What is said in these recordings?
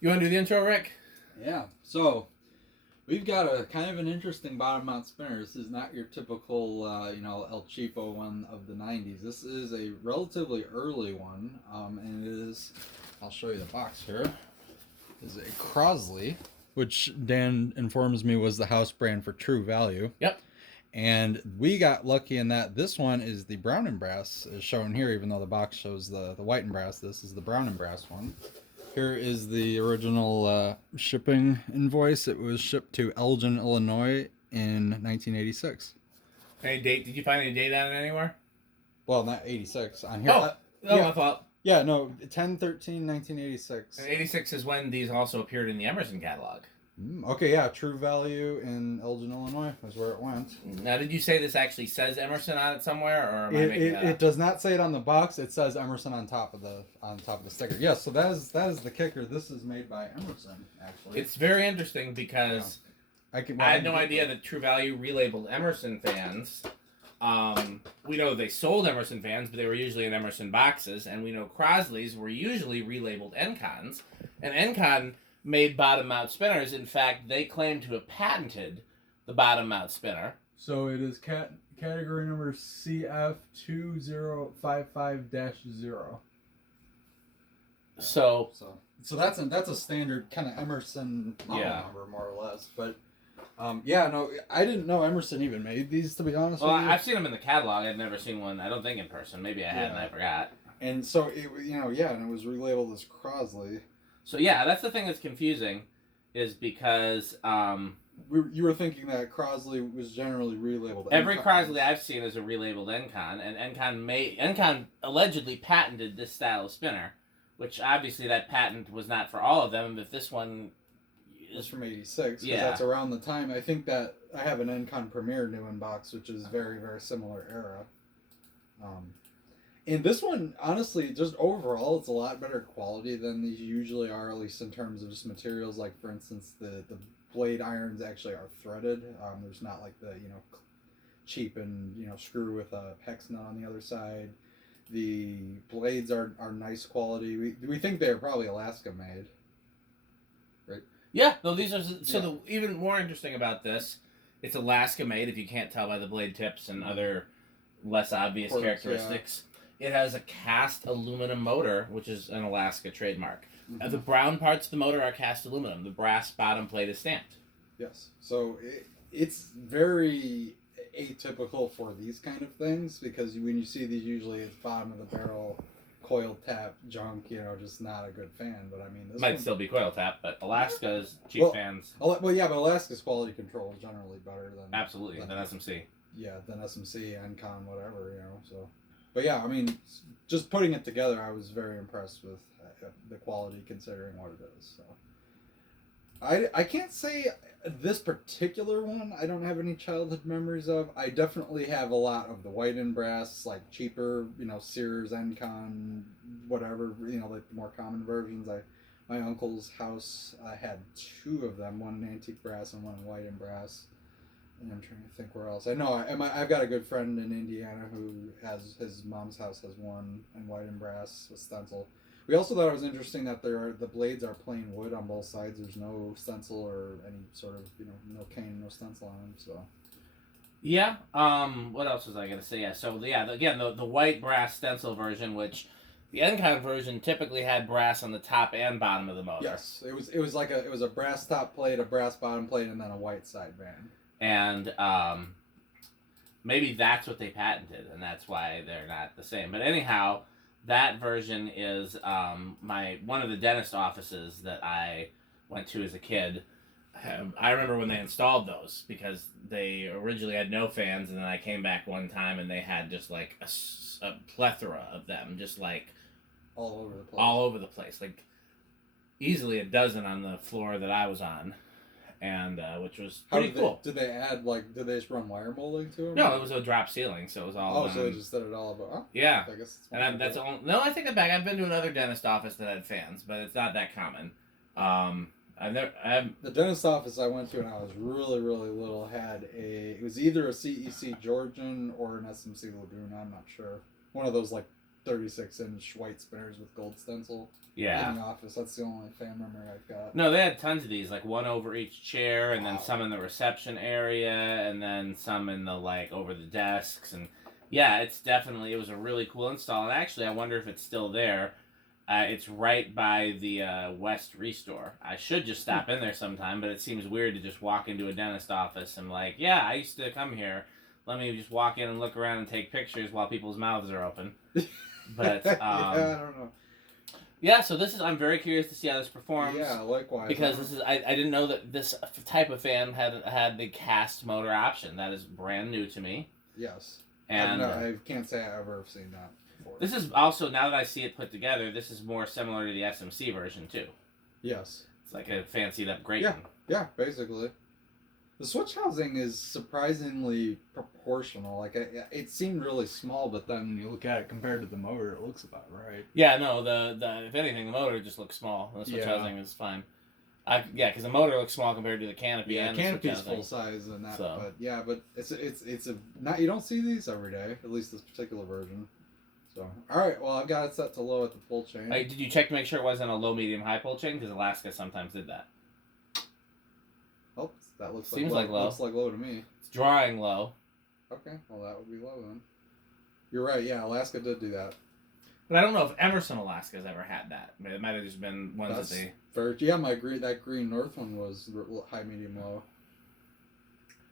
You want to do the intro, Rick? Yeah. So we've got a kind of an interesting bottom mount spinner. This is not your typical, El Cheapo one of the '90s. This is a relatively early one, and it is. I'll show you the box here. Is a Crosley, which Dan informs me was the house brand for True Value. Yep. And we got lucky in that this one is the brown and brass, is shown here, even though the box shows the white and brass. This is the brown and brass one. Here is the original shipping invoice. It was shipped to Elgin, Illinois in 1986. Any date? Did you find any date on it anywhere? Well, not 86 on here. I thought. Yeah, no, 10/13/1986. And 86 is when these also appeared in the Emerson catalog. Okay, yeah, True Value in Elgin, Illinois is where it went. Now, did you say this actually says Emerson on it somewhere, or am I making that up? It does not say it on the box. It says Emerson on top of the sticker. Yes, so that is the kicker. This is made by Emerson, actually. It's very interesting because I had no idea that True Value relabeled Emerson fans. We know they sold Emerson fans, but they were usually in Emerson boxes, and we know Crosleys were usually relabeled encons, and encon made bottom mount spinners. In fact, they claim to have patented the bottom mount spinner. So it is category number CF2055-0. So that's a standard kind of Emerson number, more or less. But I didn't know Emerson even made these, to be honest with you. I've seen them in the catalog. I've never seen one, I don't think, in person. Maybe I had and I forgot. And so and it was relabeled as Crosley. So yeah, that's the thing that's confusing, is because you were thinking that Crosley was generally relabeled. Every Crosley I've seen is a relabeled encon, and encon allegedly patented this style of spinner, which obviously that patent was not for all of them. If this one is from '86, because that's around the time. I think that I have an Encon Premier new in box, which is very, very similar era. And this one, honestly, just overall, it's a lot better quality than these usually are, at least in terms of just materials. Like, for instance, the blade irons actually are threaded. There's not like the, cheap and, screw with a hex nut on the other side. The blades are nice quality. We think they're probably Alaska made. Right? Yeah, no, these are... So even more interesting about this, it's Alaska made, if you can't tell by the blade tips and other less obvious characteristics. Yeah. It has a cast aluminum motor, which is an Alaska trademark. Mm-hmm. The brown parts of the motor are cast aluminum. The brass bottom plate is stamped. Yes. So it's very atypical for these kind of things, because when you see these, usually it's bottom of the barrel, coil tap junk, just not a good fan. But I mean, this might still be coil tap, but Alaska's cheap fans. Well, yeah, but Alaska's quality control is generally better than... Absolutely, than SMC. Yeah, than SMC, Encon, whatever, so... But yeah, I mean, just putting it together, I was very impressed with the quality, considering what it is. So, I can't say this particular one I don't have any childhood memories of. I definitely have a lot of the white and brass, like cheaper, Sears, Encon, whatever, like the more common versions. My uncle's house had two of them, one in antique brass and one in white and brass. And I'm trying to think where else. I know I've got a good friend in Indiana who has, his mom's house has one in white and brass with stencil. We also thought it was interesting that the blades are plain wood on both sides. There's no stencil or any sort of, no cane, no stencil on them. So. Yeah. What else was I gonna say? Yeah. So again, the white brass stencil version, which the Encon version typically had brass on the top and bottom of the motor. Yes, it was a brass top plate, a brass bottom plate, and then a white side band. And maybe that's what they patented, and that's why they're not the same. But anyhow, that version is one of the dentist offices that I went to as a kid. I remember when they installed those, because they originally had no fans, and then I came back one time and they had just like a plethora of them, just like all over the place. All over the place, like easily a dozen on the floor that I was on. And which was pretty cool. Did they just run wire molding to them? No, it was a drop ceiling, so it was all. Oh, so they just did it all about. Oh, yeah, I guess. That's all. No, I take it back. I've been to another dentist office that had fans, but it's not that common. The dentist office I went to when I was really, really little had it was either a CEC Georgian or an SMC Lagoon. I'm not sure. One of those like 36-inch white spinners with gold stencil. Yeah. In the office, that's the only fan memory I've got. No, they had tons of these, like one over each chair, and then Wow. some in the reception area, and then some in the like over the desks, and yeah, it was a really cool install. And actually, I wonder if it's still there. It's right by the West Restore. I should just stop in there sometime, but it seems weird to just walk into a dentist office and like, yeah, I used to come here. Let me just walk in and look around and take pictures while people's mouths are open. But yeah, I don't know. Yeah, so I'm very curious to see how this performs. Yeah, likewise. Because I didn't know that this type of fan had the cast motor option. That is brand new to me. Yes. And I can't say I've ever seen that before. This is also, now that I see it put together, this is more similar to the SMC version too. Yes. It's like a fancied up grating. Yeah, basically. The switch housing is surprisingly proportional. Like it seemed really small, but then when you look at it compared to the motor, it looks about right. Yeah, no, the if anything, the motor just looks small. The switch housing is fine. Because the motor looks small compared to the canopy. Yeah, and canopy's full size and that. So. But yeah, but it's a not, you don't see these every day. At least this particular version. So all right, well I've got it set to low at the pull chain. Did you check to make sure it wasn't a low, medium, high pull chain? Because Alaska sometimes did that. Oh, that looks Seems like low. Looks like low to me. It's drawing low. Okay, well that would be low then. You're right. Yeah, Alaska did do that. But I don't know if Emerson Alaska's ever had that. It might have just been ones that they. Yeah, that green North one was high, medium, low.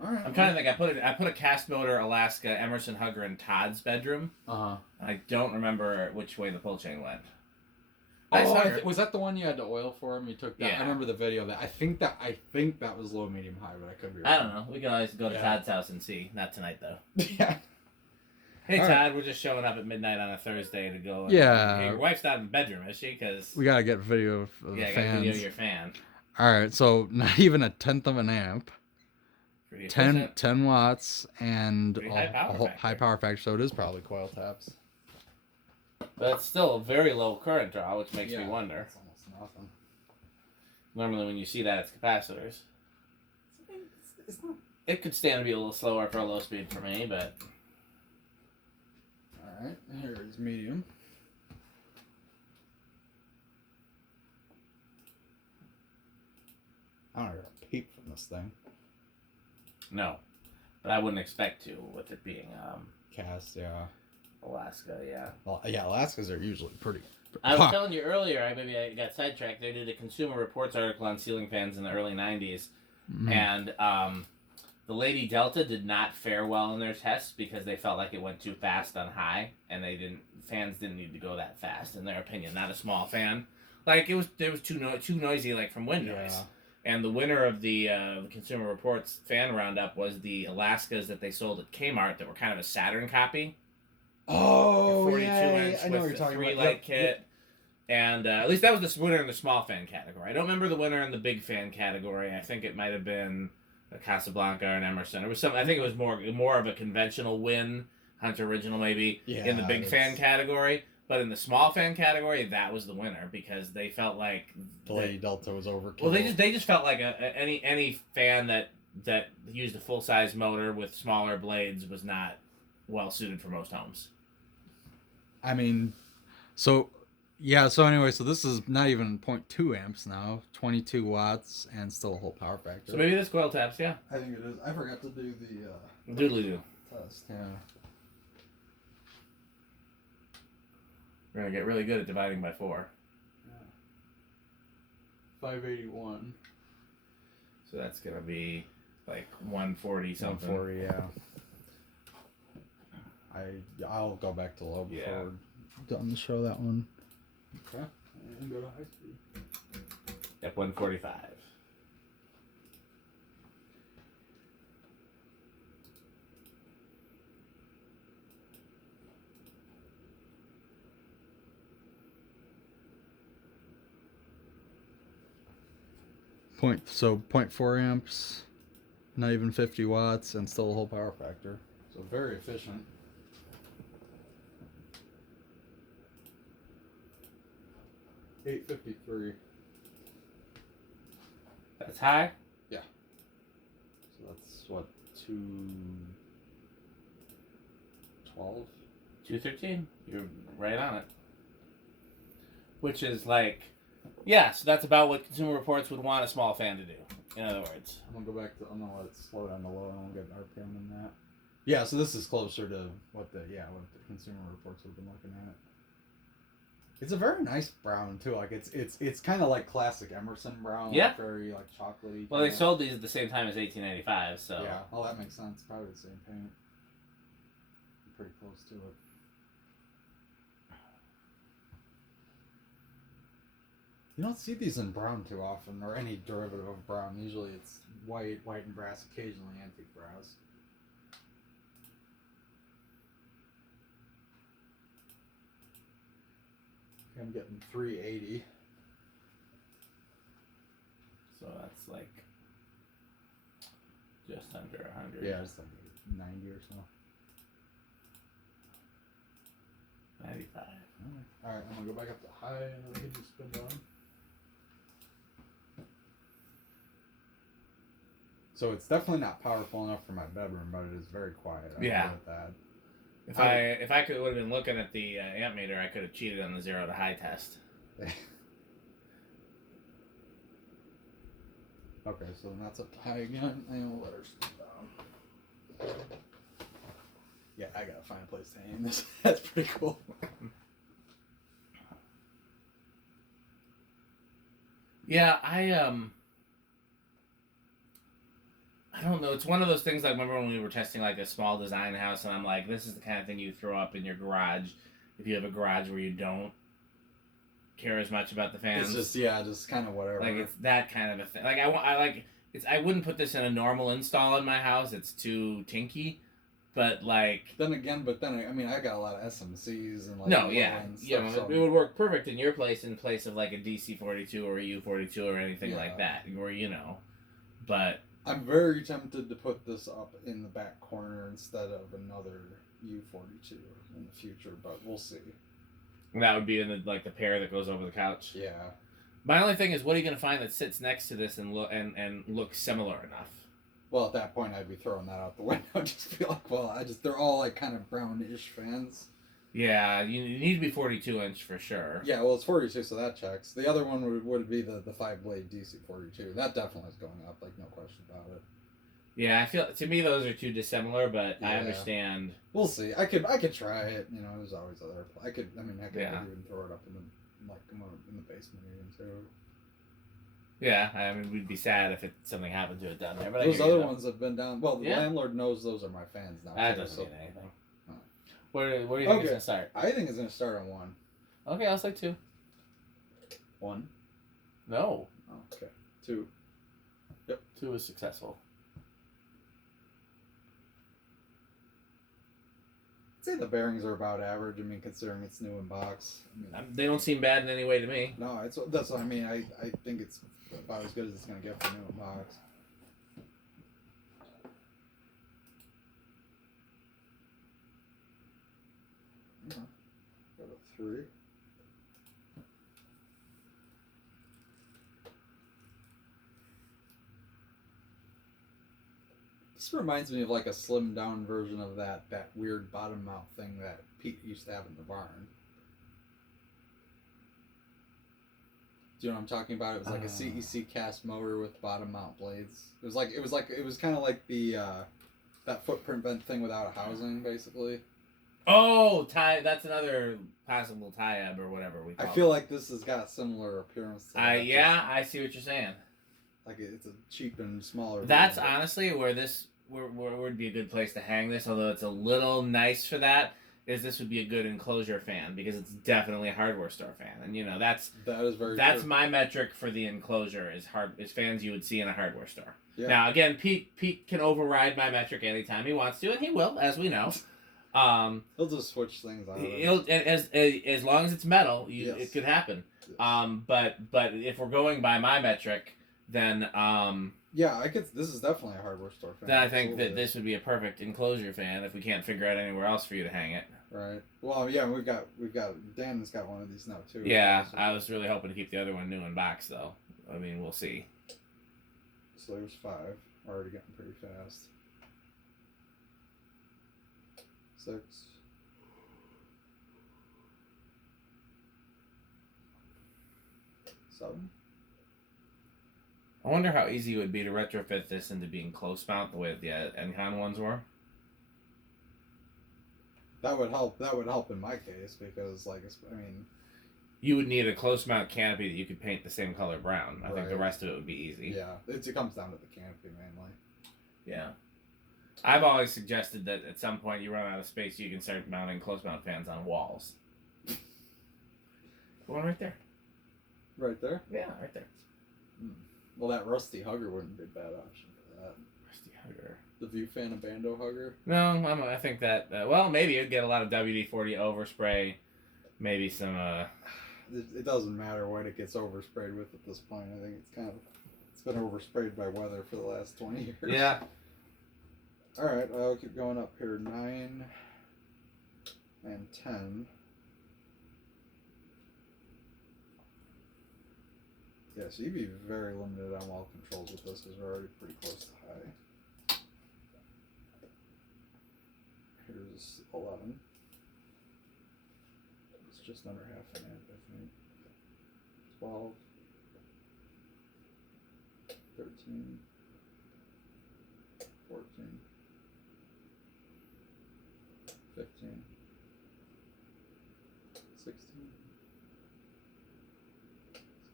All right. I'm trying to think. I put a cast motor Alaska Emerson Hugger in Todd's bedroom. I don't remember which way the pull chain went. Was that the one you had to oil for him? You took that. Yeah. I remember the video of that. I think that was low, medium, high, but I could be wrong. I don't know. We can always go to Todd's house and see. Not tonight though. Yeah. Hey All Todd, right. We're just showing up at midnight on a Thursday to go. Yeah. Hey, your wife's not in the bedroom, is she? Because We gotta get video of the I got fans. video of your fan. All right, so not even a tenth of an amp. Pretty 10 efficient. watts and Pretty high power whole factor. high power factor, so it is probably coil taps. But it's still a very low current draw, which makes me Yeah, wonder. It's almost nothing. Normally, when you see that, it's capacitors. It's not. It could stand to be a little slower for a low speed for me, but All right, here is medium. I don't hear a peep from this thing. no. But I wouldn't expect to with it being Cast, yeah. Alaska, yeah. Well, yeah, Alaskas are usually pretty. I was telling you earlier, I got sidetracked. They did a Consumer Reports article on ceiling fans in the early 90s, and the Lady Delta did not fare well in their tests because they felt like it went too fast on high, and fans didn't need to go that fast, in their opinion. Not a small fan. Like, it was too noisy, like, from wind noise. Yeah. And the winner of the Consumer Reports fan roundup was the Alaskas that they sold at Kmart that were kind of a Saturn copy. Oh, 42 yeah, inch I know with what you're the talking 3 about. light Yep, kit. yep. And at least that was the winner in the small fan category. I don't remember the winner in the big fan category. I think it might have been a Casablanca or an Emerson. It was I think it was more of a conventional win, Hunter Original maybe, in the big fan category. But in the small fan category, that was the winner because they felt like The Lady Delta was overkill. well, they just felt like any fan that used a full size motor with smaller blades was not well suited for most homes. I mean, So anyway, so this is not even 0.2 amps now, 22 watts, and still a whole power factor. So maybe this coil taps, yeah. I think it is. I forgot to do the Doodly doo. test. Yeah. We're gonna get really good at dividing by 4. 581. So that's gonna be like 140 something. 140, yeah. I'll go back to low before Yeah. we're done to show that one. Okay. And go to high speed. Yep, 145. So 0.4 amps, not even 50 watts, and still a whole power factor. So very efficient. $853. That's high. So that's what, 212? 213. You're right on it. Which is like, yeah, so that's about what Consumer Reports would want a small fan to do. In other words. I'm gonna go back to. I'm gonna let it slow down the low. I won't get an RPM in that. Yeah, so this is closer to what the Consumer Reports would have been looking at. It's a very nice brown too. Like it's kind of like classic Emerson brown. Yeah. Like very like chocolatey. Well, they sold these at the same time as 1895, so. Yeah. Oh, that makes sense. Probably the same paint. Pretty close to it. You don't see these in brown too often, or any derivative of brown. Usually it's white and brass, occasionally antique brass. I'm getting 380. So that's like just under 100. Yeah, it's like 90 or so. 95. Alright, I'm gonna go back up to high and then hit the spin down. So it's definitely not powerful enough for my bedroom, but it is very quiet. I'm Yeah. good with that. If I would have been looking at the amp meter, I could have cheated on the 0 to high test. Okay, so then that's up to high again. And we'll let her spin down. Yeah, I gotta find a place to aim this. That's pretty cool. Yeah, I don't know. It's one of those things. Like, remember when we were testing like a small design house, and I'm like, this is the kind of thing you throw up in your garage if you have a garage where you don't care as much about the fans. It's just kind of whatever. Like, it's that kind of a thing. Like, I wouldn't put this in a normal install in my house. It's too tinky. But like, I mean, I got a lot of SMCs and like it would work perfect in your place in place of like a DC42 or a U42 or anything like that, or but I'm very tempted to put this up in the back corner instead of another U42 in the future, but we'll see. That would be in the pair that goes over the couch. Yeah. My only thing is, what are you going to find that sits next to this and looks similar enough? Well, at that point, I'd be throwing that out the window. Just be like, they're all like kind of brownish fans. Yeah, you need to be 42-inch for sure. Yeah, well, it's 42, so that checks. The other one would be the 5-blade DC42. That definitely is going up, like no question about it. Yeah, I feel to me those are too dissimilar, but I understand. We'll see. I could try it. You know, there's always other. I could even throw it up in the basement even too. Yeah, I mean, we'd be sad if something happened to it down there. But those other ones have been down. Well, the Yeah. landlord knows those are my fans now. That doesn't mean anything. Where do you think it's gonna start? I think it's gonna start on 1. Okay, I'll say 2. 1? No. Oh, okay. 2. Yep. 2 is successful. I'd say the bearings are about average. I mean, considering it's new in box. I mean, They don't seem bad in any way to me. no, that's what I mean. I think it's about as good as it's gonna get for new in box. Go to 3. This reminds me of like a slimmed down version of that weird bottom mount thing that Pete used to have in the barn. Do you know what I'm talking about? It was like a CEC cast motor with bottom mount blades. It was kind of like the that footprint vent thing without a housing, basically. Oh, that's another possible tie-up or whatever we call it. I feel like this has got a similar appearance to that. I see what you're saying. Like it's a cheap and smaller. That's honestly where would be a good place to hang this, although it's a little nice for that. This would be a good enclosure fan because it's definitely a hardware store fan, and that is very. That's true. My metric for the enclosure is fans you would see in a hardware store. Yeah. Now again, Pete can override my metric anytime he wants to, and he will, as we know. He'll just switch things out. As long as it's metal, it could happen. Yes. But if we're going by my metric, then this is definitely a hardware store fan. Then I think that this would be a perfect enclosure fan if we can't figure out anywhere else for you to hang it. Right. Well, yeah, we've got Dan's got one of these now too. Yeah, so. I was really hoping to keep the other one new in box though. I mean, we'll see. So there's 5. Already getting pretty fast. 6. 7. I wonder how easy it would be to retrofit this into being close mount the way the Encon ones were. That would help. That would help in my case because, like, I mean, You would need a close mount canopy that you could paint the same color brown. I think the Right. rest of it would be easy. yeah, it comes down to the canopy mainly. Yeah. I've always suggested that at some point you run out of space, you can start mounting close mount fans on walls. One right there. Right there. Yeah, right there. Well, that rusty hugger wouldn't be a bad option for that. Rusty hugger. The view fan and bando hugger. No, I think that, well, maybe it'd get a lot of WD-40 overspray. Maybe some, It doesn't matter what it gets oversprayed with at this point. I think it's been oversprayed by weather for the last 20 years. Yeah. All right, I'll keep going up here. 9 and 10. Yeah, so you'd be very limited on wall controls with this because we're already pretty close to high. Here's 11. It's just under half an amp, I think. 12. 13. 14. 15. 16.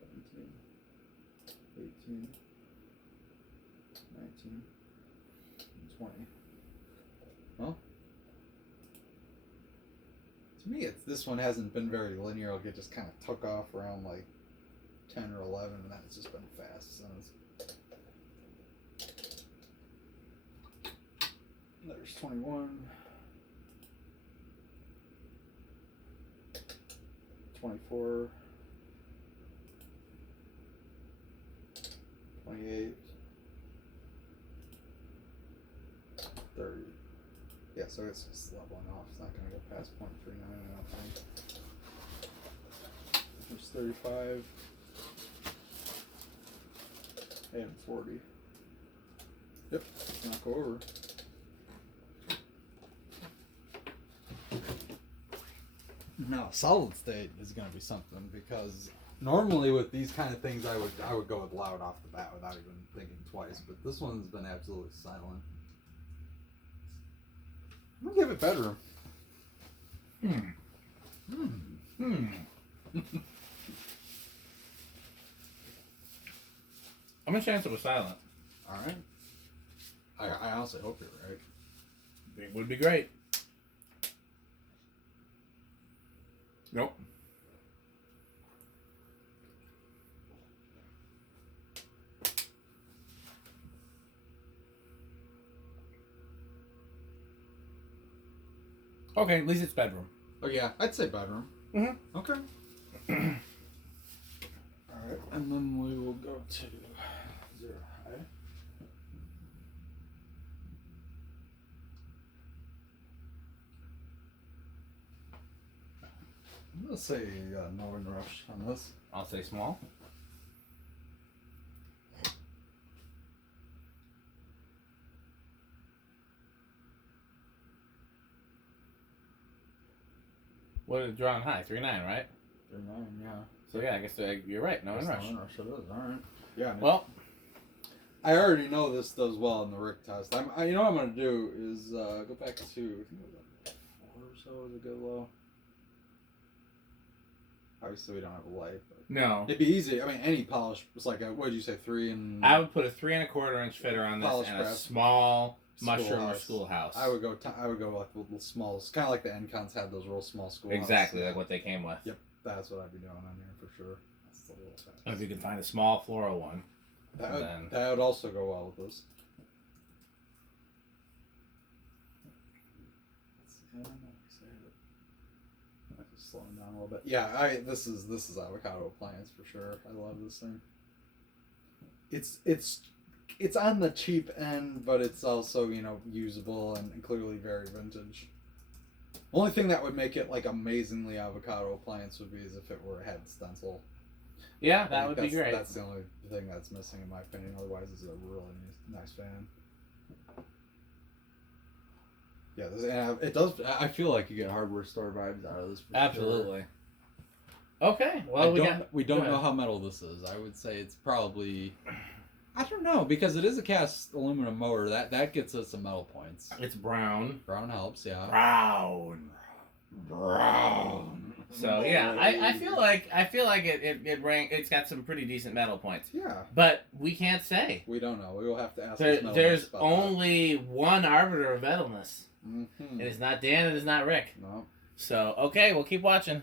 17. 18. 19. And 20. Well, to me, this one hasn't been very linear. Like, it just kind of took off around like 10 or 11, and then it's just been fast since. There's 21. 24. 28. 30. Yeah, so it's just leveling off. It's not going to go past 0.39, I don't think. There's 35. And 40. Yep, let's not go over. Now, solid state is going to be something because normally with these kind of things, I would go with loud off the bat without even thinking twice. But this one's been absolutely silent. I'm gonna give it bedroom. I'm gonna chance it was silent. All right. I honestly hope you're right. It would be great. Nope. Okay, at least it's bedroom. Oh yeah, I'd say bedroom. Mm-hmm. Okay. All right, and then we will go to 0 high. Let's say no rush on this. I'll say small. What did it draw on high? 3.9, right? 39, yeah. So yeah, I guess you're right. No That's rush. no rush. It is. All right. Yeah. Well, I already know this does well in the Rick test. You know what I'm gonna do is go back to I think it was 4 or so is a good low. Obviously, we don't have a light, but no. it'd be easy. I mean, any polish. It's like what did you say, 3 and? I would put a 3 1/4 inch fitter on this Polish and a press. small mushroom or Schoolhouse. schoolhouse. I would go like little small. It's kind of like the Encons had those real small schools. Exactly, like what they came with. Yep, that's what I'd be doing on here for sure. That's the little fast. If you can find a small floral one. That would also go well with this. I don't know. I'm just slowing down a little bit. Yeah, this is avocado appliance for sure. I love this thing. It's on the cheap end, but it's also, usable and clearly very vintage. Only thing that would make it like amazingly avocado appliance would be is if it were a head stencil. Yeah, that would be great. That's the only thing that's missing in my opinion. Otherwise, it's a really nice fan. Yeah, it does. I feel like you get hardware store vibes out of this. For Absolutely. Sure. Okay. Well, we don't go know ahead. how metal this is. I would say it's probably. I don't know because it is a cast aluminum motor. That gets us some metal points. It's brown. Brown helps, yeah. Brown. So yeah, I feel like it's got some pretty decent metal points. Yeah. But we can't say. We don't know. We will have to ask. There's only one arbiter of metalness. Mm-hmm. It is not Dan. It is not Rick. No. So okay, we'll keep watching.